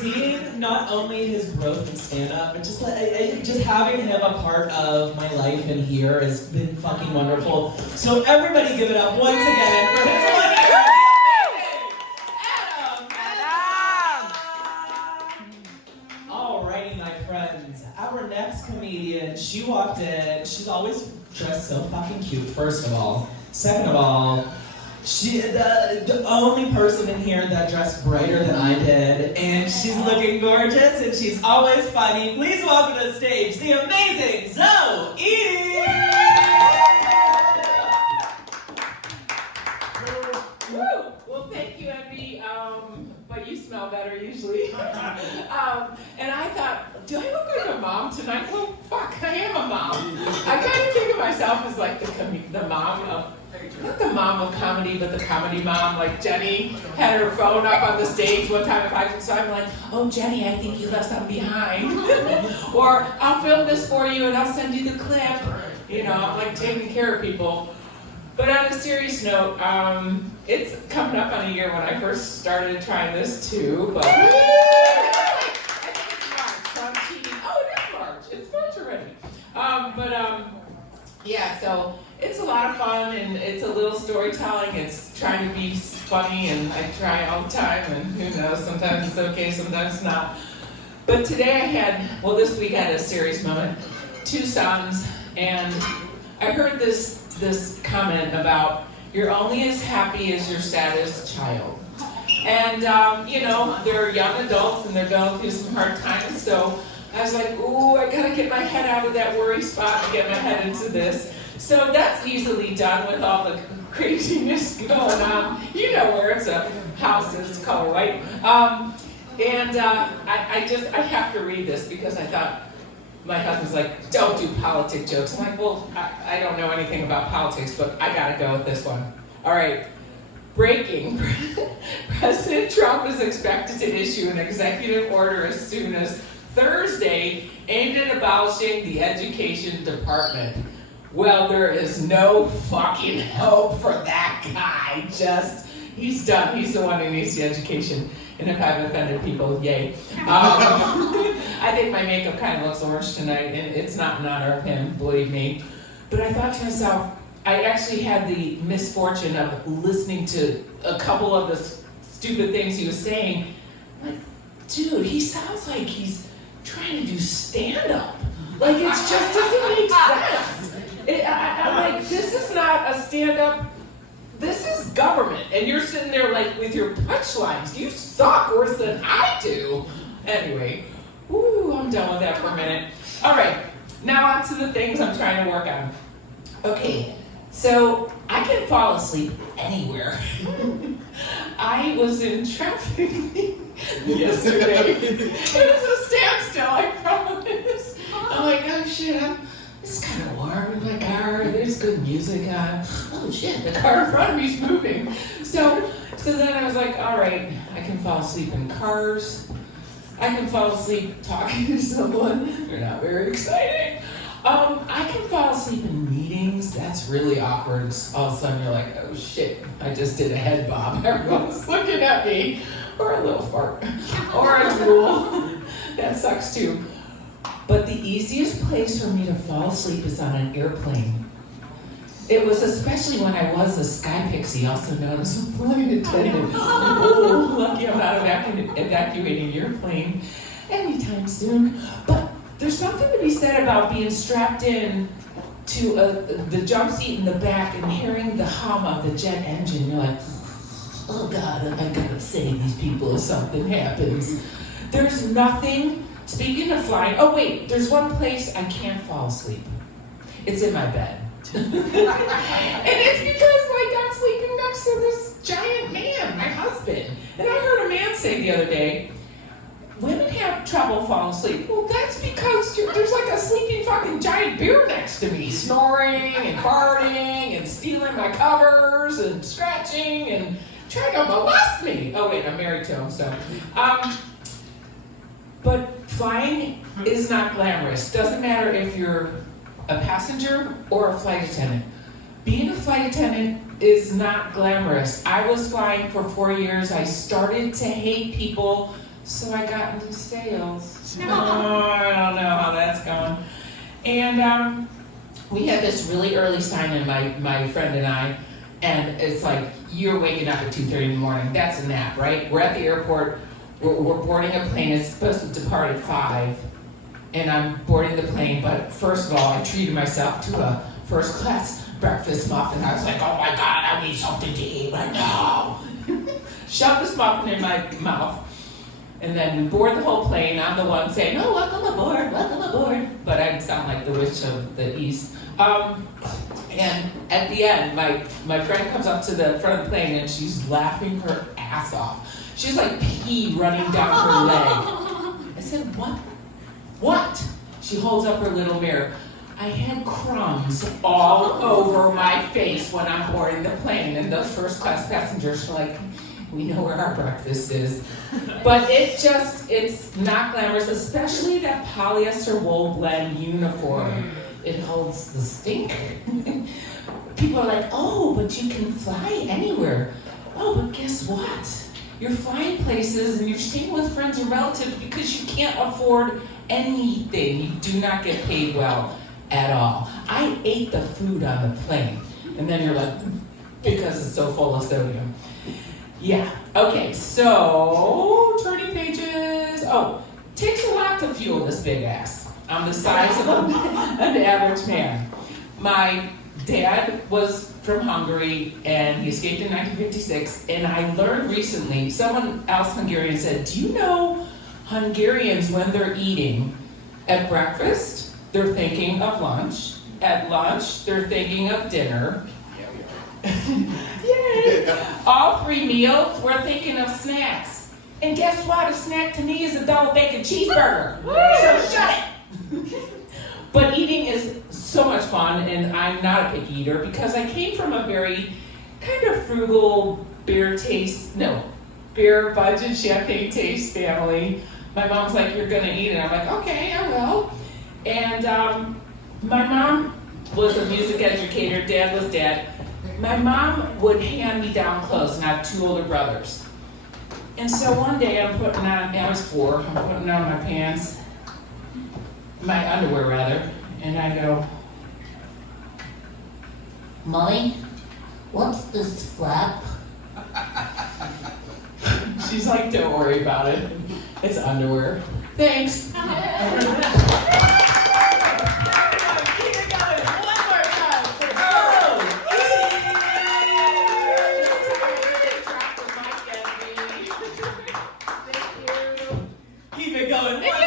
Seeing not only his growth in stand-up, but just just having him a part of my life and here has been fucking wonderful. So everybody give it up once again for his wonderful Adam! Alrighty, my friends. Our next comedian, she walked in. She's always dressed so fucking cute, first of all. Second of all, she the only person in here that dressed brighter than I did, and she's looking gorgeous, and she's always funny. Please welcome to the stage the amazing Zoe! Well, thank you, Envy. But you smell better usually. And I thought, do I look like a mom tonight? Well, fuck, I am a mom. I kind of think of myself as like the mom of, not the mom of comedy, but the comedy mom. Like Jenny had her phone up on the stage one time, so I'm like, oh Jenny, I think you left something behind. Or I'll film this for you and I'll send you the clip. You know, I'm like taking care of people. But on a serious note, it's coming up on a year when I first started trying this too, but I think it's March, so I'm cheating. Oh, it is March. It's March already. Yeah, so it's a lot of fun, and it's a little storytelling. It's trying to be funny, and I try all the time, and who knows, sometimes it's okay, sometimes it's not. But today this week I had a serious moment. 2 sons, and I heard this comment about you're only as happy as your saddest child. And, they're young adults and they're going through some hard times, so I was like, ooh, I gotta get my head out of that worry spot and get my head into this. So that's easily done with all the craziness going on. You know where it's a house that's color white. I have to read this because I thought, my husband's like, don't do politic jokes. I'm like, well, I don't know anything about politics, but I gotta go with this one. All right, breaking. President Trump is expected to issue an executive order as soon as Thursday aimed at abolishing the education department. Well, there is no fucking hope for that guy. He's done. He's the one who needs the education. And if I've offended people, yay. I think my makeup kind of looks orange tonight, and it's not in honor of him, believe me. But I thought to myself, I actually had the misfortune of listening to a couple of the stupid things he was saying. I'm like, dude, he sounds like he's trying to do stand-up. Like, it just doesn't make sense. I'm like, this is not a stand-up. This is government, and you're sitting there like with your punchlines. You suck worse than I do. Anyway, I'm done with that for a minute. All right, now on to the things I'm trying to work on. Okay, so I can fall asleep anywhere. I was in traffic yesterday. It was a standstill, I promise. I'm like, oh shit, it's kind of warm in my car. There's good music on. Oh shit, the car in front of me's moving. So then I was like, all right, I can fall asleep in cars. I can fall asleep talking to someone. They're not very exciting. I can fall asleep in meetings. That's really awkward. All of a sudden you're like, oh shit, I just did a head bob. Everyone's looking at me. Or a little fart. Or a drool. That sucks too. But the easiest place for me to fall asleep is on an airplane. It was especially when I was a sky pixie, also known as a flight attendant. Oh, lucky I'm not evacuating your plane anytime soon. But there's something to be said about being strapped in to the jump seat in the back and hearing the hum of the jet engine. You're like, oh God, I gotta save these people if something happens. There's nothing. Speaking of flying, oh wait, there's one place I can't fall asleep. It's in my bed. And it's because I'm sleeping next to this giant man, my husband. And I heard a man say the other day, women have trouble falling asleep. Well, that's because there's like a sleeping fucking giant bear next to me, snoring and farting and stealing my covers and scratching and trying to molest me. Oh wait, I'm married to him, so. But flying is not glamorous. Doesn't matter if you're a passenger or a flight attendant. Being a flight attendant is not glamorous. I was flying for 4 years. I started to hate people, so I got into sales. Oh, I don't know how that's going. And we had this really early sign-in, my friend and I, and it's like, you're waking up at 2:30 in the morning. That's a nap, right? We're at the airport. We're boarding a plane. It's supposed to depart at 5, and I'm boarding the plane. But first of all, I treated myself to a first-class breakfast muffin. I was like, oh my God, I need something to eat right now. Shoved this muffin in my mouth. And then we board the whole plane. I'm the one saying, oh, welcome aboard, welcome aboard. But I sound like the witch of the East. And at the end, my friend comes up to the front of the plane and she's laughing her ass off. She's like pee running down her leg. I said, what? What? She holds up her little mirror. I had crumbs all over my face when I'm boarding the plane, and those first class passengers are like, we know where our breakfast is. But it's not glamorous, especially that polyester wool blend uniform. It holds the stink. People are like, oh, but you can fly anywhere. Oh, but guess what? You're flying places and you're staying with friends and relatives because you can't afford anything. You do not get paid well at all. I ate the food on the plane. And then you're like, because it's so full of sodium. Yeah, okay, so turning pages. Oh, takes a lot to fuel this big ass. I'm the size of an average man. My dad was from Hungary and he escaped in 1956, and I learned recently, someone else Hungarian said, do you know Hungarians, when they're eating at breakfast, they're thinking of lunch. At lunch, they're thinking of dinner. Yay! All 3 meals, we're thinking of snacks. And guess what? A snack to me is a double bacon cheeseburger. So shut it! But eating is so much fun, and I'm not a picky eater because I came from a very kind of frugal beer budget champagne taste family. My mom's like, you're gonna eat it. I'm like, okay, I will. And my mom was a music educator, dad was dad. My mom would hand me down clothes, and I have 2 older brothers. And so one day I was 4, I'm putting on my pants, my underwear rather, and I go, Mommy, what's this flap? She's like, don't worry about it. It's underwear. Thanks. Keep it going.